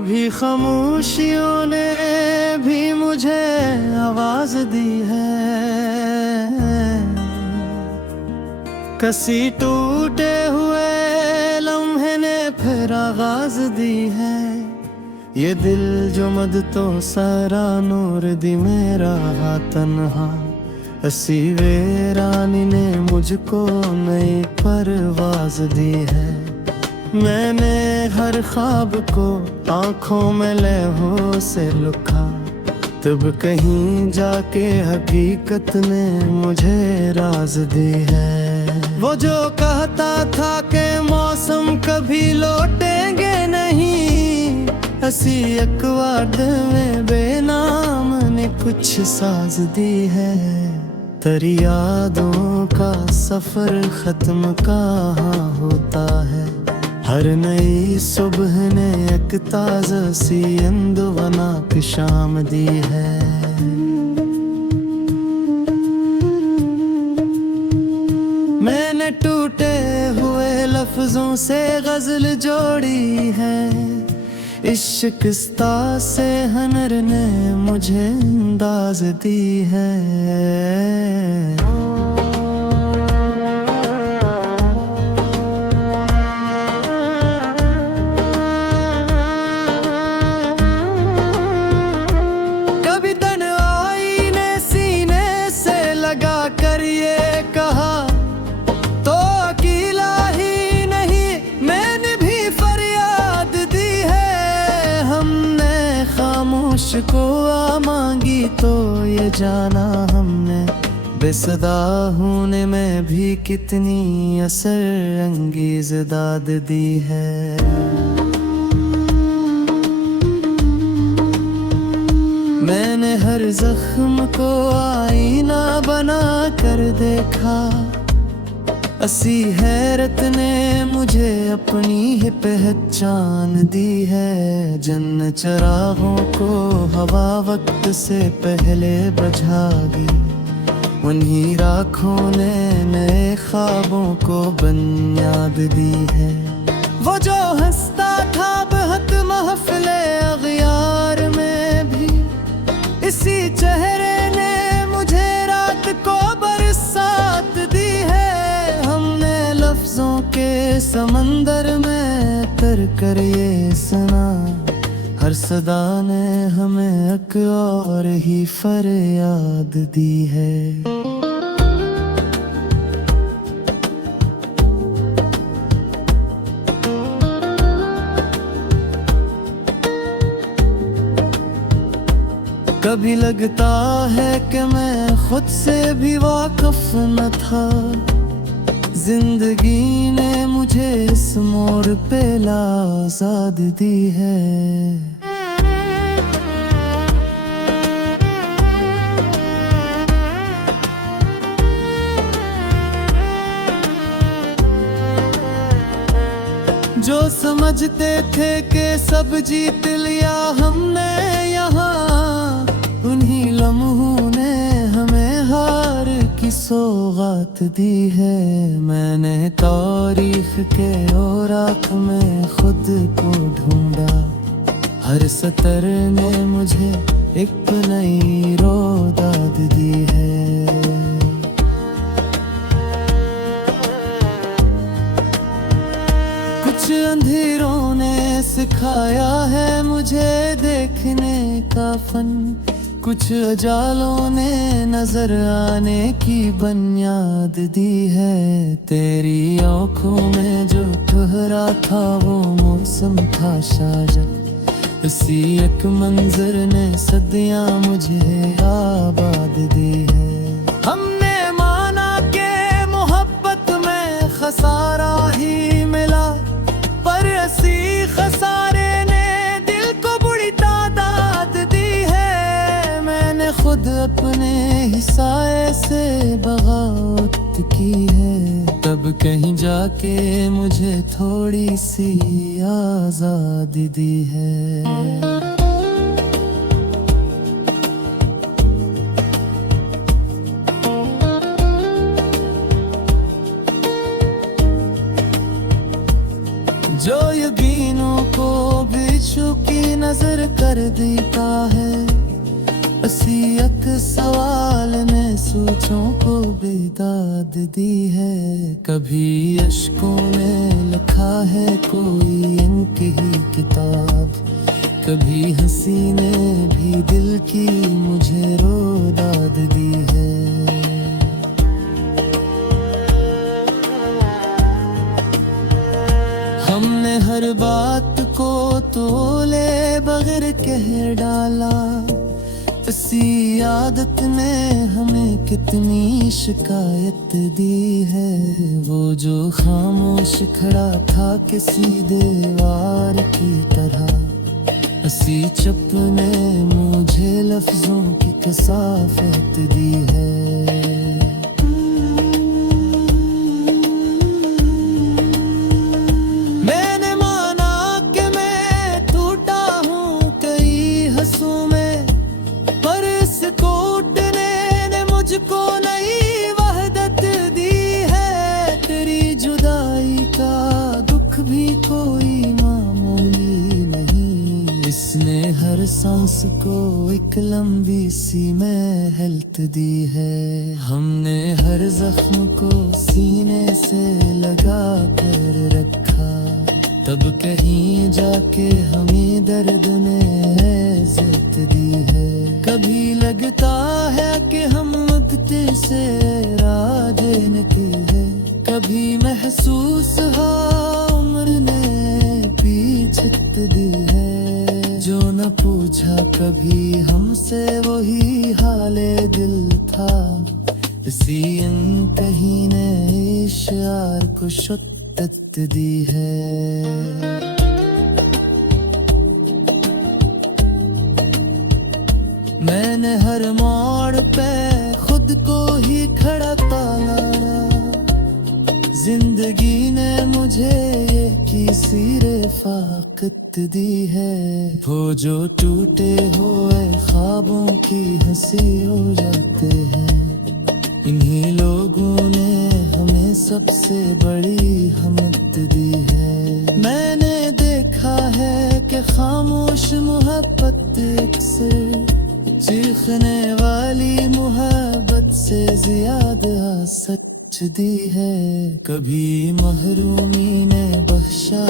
कभी खामोशियों ने भी मुझे आवाज दी है, कसी टूटे हुए लम्हे ने फिर आगाज दी है। ये दिल जो मद तो सारा नूर दी मेरा हा तन्हा, हसी वीरानी ने मुझको नई परवाज दी है। मैंने हर ख्वाब को आंखों में लहू से लुका, तब कहीं जाके हकीकत ने मुझे राज दी है। वो जो कहता था कि मौसम कभी लौटेंगे नहीं, हसी अकवाड में बेनाम ने कुछ साज दी है। तेरी यादों का सफर खत्म कहाँ होता है, हर नई सुबह ने एक ताज़ा सी अंदवना की शाम दी है। मैंने टूटे हुए लफ्जों से गजल जोड़ी है, इश्क शिकस्ता से हनर ने मुझे अंदाज दी है। कभी तन्हाई ने सीने से लगा कर ये कहा, तो अकेला ही नहीं मैंने भी फरियाद दी है। हमने खामोश को आ मांगी तो ये जाना हमने, बेसदा होने में भी कितनी असर अंगेज दाद दी है। मैंने हर जख्म को आईना बना कर देखा, असी हैरत ने मुझे अपनी ही पहचान दी है। जन्न चरागों को हवा वक्त से पहले बुझा गई, उन्हीं राखों ने नए ख्वाबों को बुनियाद दी है। वो जो हंसता था बहुत महफिले अग़यार में भी, इसी चेहरे ने मुझे रात को बरसात दी है। हमने लफ्जों के समंदर में तर कर ये सुना, हर सदा ने हमें एक और ही फरियाद दी है। कभी लगता है कि मैं खुद से भी वाकिफ न था, जिंदगी ने मुझे इस मोड़ पे आज़ाद दी है। जो समझते थे कि सब जीत लिया हमने यहाँ, उन्हीं लम्हों ने हमें हार की सौगात दी है। मैंने तारीख के औराक में खुद को ढूंढा, हर सतर ने मुझे एक नई रोदाद दी है। कुछ अंधेरों ने सिखाया है मुझे देखने का फन, कुछ अजालों ने नजर आने की बुनियाद दी है। तेरी आँखों में जो ठहरा था वो मौसम था शायद, इसी एक मंजर ने सदियां मुझे आबाद दी है। हमने माना कि मोहब्बत में खसारा ही मिला, पर असी खसारे ने दिल को बुरी तादाद दी है। मैंने खुद अपने हिस्से से बगावत की है, तब कहीं जाके मुझे थोड़ी सी आज़ादी दी है। जो यकीनों को बिच्छू की नजर कर देता है, असीयत सवाल ने सोचों को बेदाद दी है। कभी अश्कों में लिखा है कोई इनकी ही किताब, कभी हंसी ने भी दिल की मुझे रो दाद दी है। हमने हर बात को तोले बगैर कह डाला, इसी आदत ने हमें कितनी शिकायत दी है। वो जो खामोश खड़ा था किसी दीवार की तरह, हंसी चुप ने मुझे लफ्जों की कसाफत दी है। मैंने माना कि मैं टूटा हूँ कई हंसों में, पर इस टूटने ने मुझको नई वहदत दी है। तेरी जुदाई का दुख भी कोई मामूली नहीं, इसने हर सांस को एक लंबी सी महलत दी है। हमने हर जख्म को सीने से लगा कर रखा, तब कहीं जाके हमें दर्द ने इज्जत दी है। कभी लगता है कि हम वक्ते से राह की है, कभी महसूस हो उम्र ने पीछत दी है। जो न पूछा कभी हमसे वही हाले दिल था, इसी कहीं ने इशार को शुद्दत दी है। मैंने हर मोड़ पे खुद को ही खड़ा पाया, जिंदगी ने मुझे ये किसी रफ़ाकत दी है। वो जो टूटे हुए ख्वाबों की हंसी हो जाते हैं, इन्हीं लोगों ने हमें सबसे बड़ी हमत दी है। मैंने देखा है कि खामोश मोहब्बत एक से चीखने वाली मोहब्बत से ज्यादा सच दी है। कभी महरूमी ने बख्शा